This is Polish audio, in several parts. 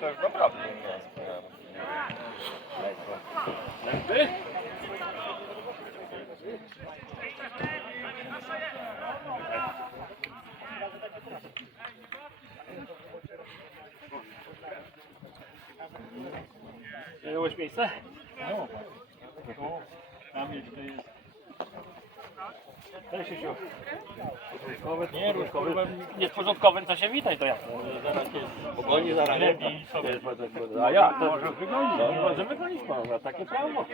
to już naprawdę nie jest. Zająłeś miejsce? No. Tam to jest. Cześć, Siusiu. Nie, ruszkowy. Niesporządkowy, to się witaj, to jak? Zaraz jest. Pogoni zaraz. Lepiej sobie. A ja, to może wygonić. No, może wygonić pan, ma takie prawo.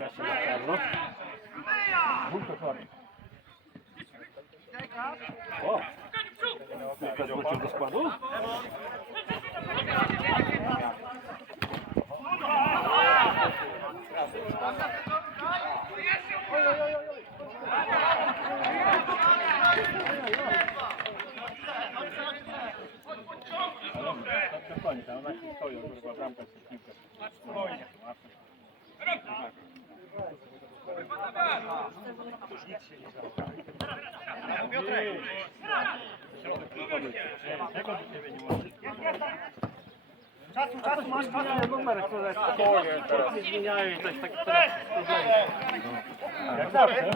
Ja się na czarno. Wójto czarny. O! Kilka złotych do składu? Spokojnie, tam ona się stoi, kurwa, bramka z piłkę. Spokojnie. Czego do ciebie nie może? Czasu, czasu, masz czasu, numer, które nie zmieniają i coś tak teraz. Jak zawsze.